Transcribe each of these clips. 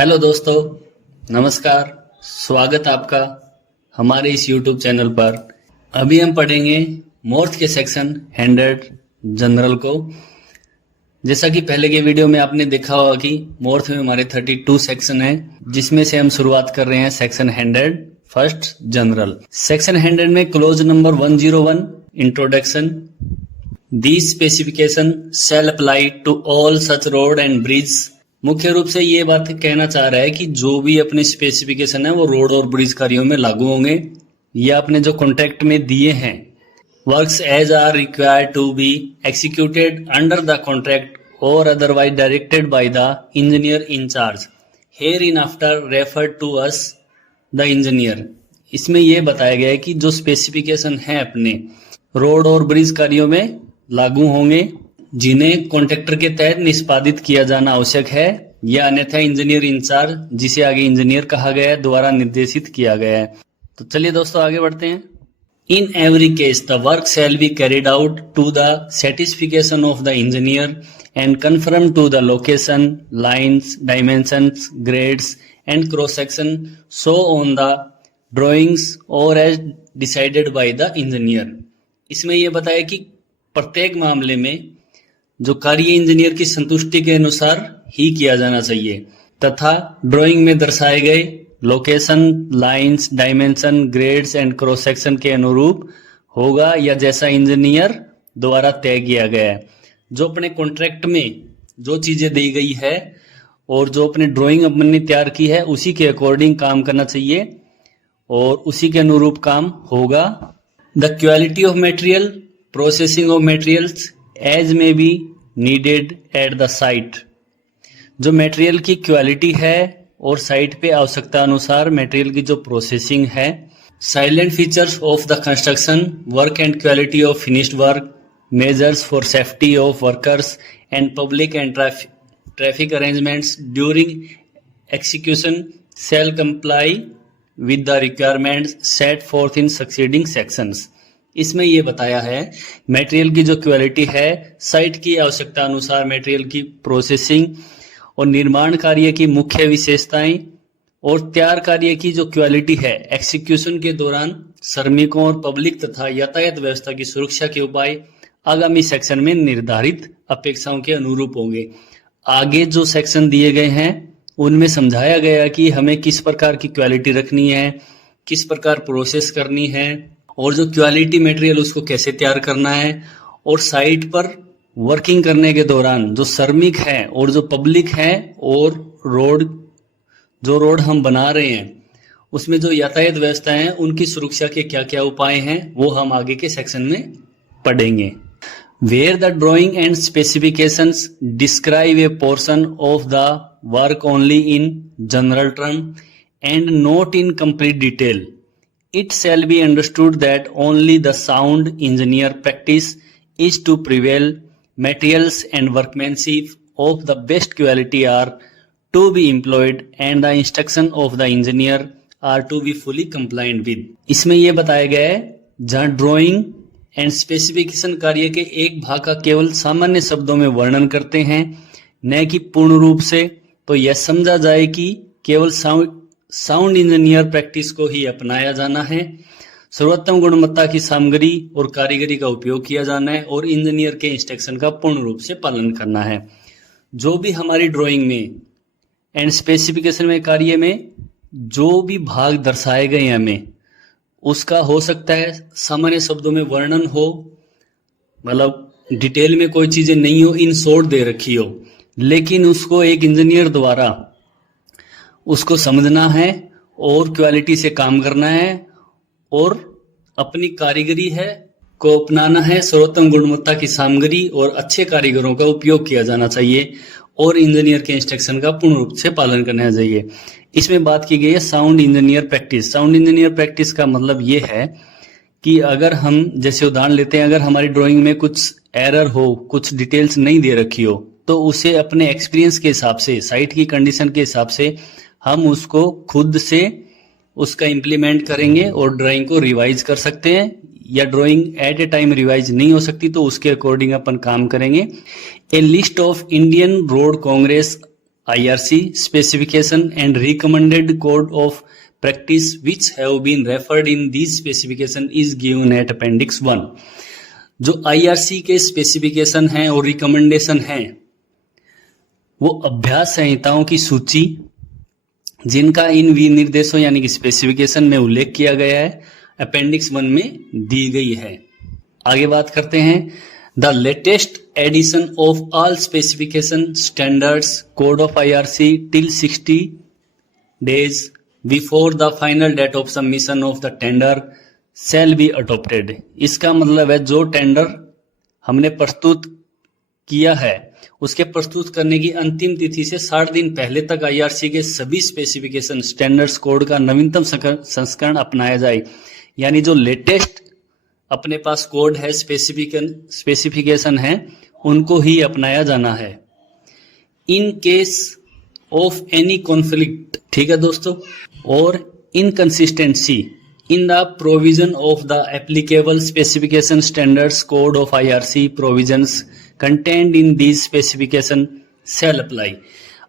Hello दोस्तों, नमस्कार। स्वागत आपका हमारे इस YouTube चैनल पर। अभी हम पढ़ेंगे मोर्थ के सेक्शन 100 जनरल को। जैसा कि पहले के वीडियो में आपने देखा होगा कि मोर्थ में हमारे 32 सेक्शन हैं, जिसमें से हम शुरुआत कर रहे हैं सेक्शन 100 फर्स्ट जनरल। सेक्शन 100 में close number 101 introduction. These specification shall apply to all such road and bridge। मुख्य रूप से ये बात कहना चाह रहा है कि जो भी अपने स्पेसिफिकेशन है वो रोड और ब्रिज कार्यों में लागू होंगे या अपने जो कॉन्ट्रैक्ट में दिए हैं। Works as are required to be executed under the contract और otherwise directed by the engineer in charge hereinafter referred to as the engineer. इसमें यह बताया गया है कि जो स्पेसिफिकेशन है अपने रोड और ब्रिज कार्यों में लागू होंगे, जिन्हें कॉन्ट्रैक्टर के तहत निष्पादित किया जाना आवश्यक है या अन्यथा इंजीनियर इंचार्ज, जिसे आगे इंजीनियर कहा गया है, द्वारा निर्देशित किया गया है। तो चलिए दोस्तों आगे बढ़ते हैं। In every case the work shall be carried out to the satisfaction of the engineer and confirm to the location, lines, dimensions, grades and cross section so on the drawings और as decided by the engineer. इसमें यह बताया कि प्रत्येक मामले में जो कार्य इंजीनियर की संतुष्टि के अनुसार ही किया जाना चाहिए तथा ड्राइंग में दर्शाए गए location, lines, dimension, grades and cross section के अनुरूप होगा या जैसा इंजीनियर द्वारा तय किया गया है। जो अपने कॉन्ट्रैक्ट में जो चीजें दी गई है और जो अपने ड्राइंग अपने तैयार की है उसी के अकॉर्डिंग काम करना चाहिए और उसी के अनुरूप काम होगा। The quality of material, processing of materials as may be needed at the site. जो मटेरियल की क्वालिटी है और साइट पे आवश्यकता अनुसार मटेरियल की जो प्रोसेसिंग है। Salient features of the construction work and quality of finished work, measures for safety of workers and public and traffic arrangements during execution shell comply with the requirements set fourth in succeeding sections. इसमें यह बताया है material की जो quality है, site की आवश्यकता अनुसार मटेरियल की प्रोसेसिंग और निर्माण कार्य की मुख्य विशेषताएं और तैयार कार्य की जो क्वालिटी है एक्सिक्यूशन के दौरान श्रमिकों और पब्लिक तथा यातायात व्यवस्था की सुरक्षा के उपाय आगामी सेक्शन में निर्धारित अपेक्षाओं के अनुरूप होंगे। आगे जो सेक्शन दिए गए हैं उनमें समझाया गया कि हमें किस प्रकार की क्वालिटी रखनी है, किस प्रकार प्रोसेस करनी है और जो क्वालिटी मटेरियल उसको कैसे तैयार करना है और साइट पर वर्किंग करने के दौरान जो श्रमिक है और जो पब्लिक है और रोड हम बना रहे हैं उसमें जो यातायात व्यवस्था है उनकी सुरक्षा के क्या क्या उपाय हैं वो हम आगे के सेक्शन में पढ़ेंगे। Where the drawing and specifications describe a portion of the work only in general term and not in complete detail, it shall be understood that only the sound engineer practice is to prevail. Materials and workmanship of the best quality are to be employed and the instruction of the engineer are to be fully compliant with। इसमें यह बताया गया है जहाँ drawing and specification कार्य के एक भाग का केवल सामान्य शब्दों में वर्णन करते हैं, न कि पूर्ण रूप से, तो यह समझा जाए कि केवल साउंड इंजीनियर प्रैक्टिस को ही अपनाया जाना है। सर्वोत्तम गुणवत्ता की सामग्री और कारीगरी का उपयोग किया जाना है और इंजीनियर के इंस्ट्रक्शन का पूर्ण रूप से पालन करना है। जो भी हमारी ड्राइंग में एंड स्पेसिफिकेशन में कार्य में जो भी भाग दर्शाए गए हैं हमें उसका हो सकता है सामान्य शब्दों में वर्णन हो, मतलब डिटेल में कोई चीजें नहीं हो, इन शॉर्ट दे रखी हो, लेकिन उसको एक इंजीनियर द्वारा उसको समझना है और क्वालिटी से काम करना है और अपनी कारीगरी है को अपनाना है। सर्वोत्तम गुणवत्ता की सामग्री और अच्छे कारीगरों का उपयोग किया जाना चाहिए और इंजीनियर के इंस्ट्रक्शन का पूर्ण रूप से पालन करना चाहिए। इसमें बात की गई है sound engineer practice. Sound engineer practice का मतलब ये है कि अगर हम जैसे उदाहरण लेते हैं, अगर हमारी ड्राइंग में कुछ एरर हो, कुछ डिटेल्स नहीं दे रखी हो, तो उसे अपने एक्सपीरियंस के हिसाब से, साइट की कंडीशन के हिसाब से हम उसको खुद से उसका इम्प्लीमेंट करेंगे और ड्राइंग को रिवाइज कर सकते हैं, या drawing at a time revise नहीं हो सकती तो उसके अकॉर्डिंग अपन काम करेंगे। A list of Indian Road Congress IRC specification and recommended code of practice which have been referred in these specification is given at appendix 1. जो IRC के स्पेसिफिकेशन हैं और रिकमेंडेशन हैं वो अभ्यास संहिताओं की सूची जिनका इन विनिर्देशों यानी कि स्पेसिफिकेशन में उल्लेख किया गया है अपेंडिक्स 1 में दी गई है। आगे बात करते हैं the latest edition of all specification standards code of IRC till 60 days before the final date of submission of the tender shall be adopted. इसका मतलब है जो टेंडर हमने प्रस्तुत किया है उसके प्रस्तुत करने की अंतिम तिथि से 60 दिन पहले तक IRC के सभी स्पेसिफिकेशन स्टैंडर्ड्स कोड का नवीनतम संस्करण अपनाया जाए। यानी जो लेटेस्ट अपने पास कोड है स्पेसिफिकेशन है उनको ही अपनाया जाना है। In case of any conflict, ठीक है दोस्तों, और inconsistency in the provision of the applicable specification standards code of IRC provisions content in these specification shall apply.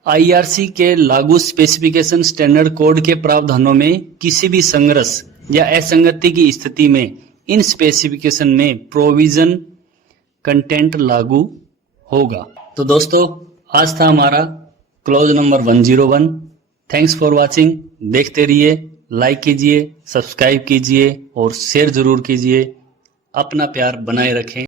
IRC के लागू स्पेसिफिकेशन स्टैंडर्ड कोड के प्रावधानों में किसी भी संघर्ष या असंगति की स्थिति में इन स्पेसिफिकेशन में प्रोविजन कंटेंट लागू होगा। तो दोस्तों आज था हमारा clause number 101। Thanks for watching. देखते रहिए, लाइक कीजिए, सब्सक्राइब कीजिए और शेयर जरूर कीजिए। अपना प्यार बनाए रखें।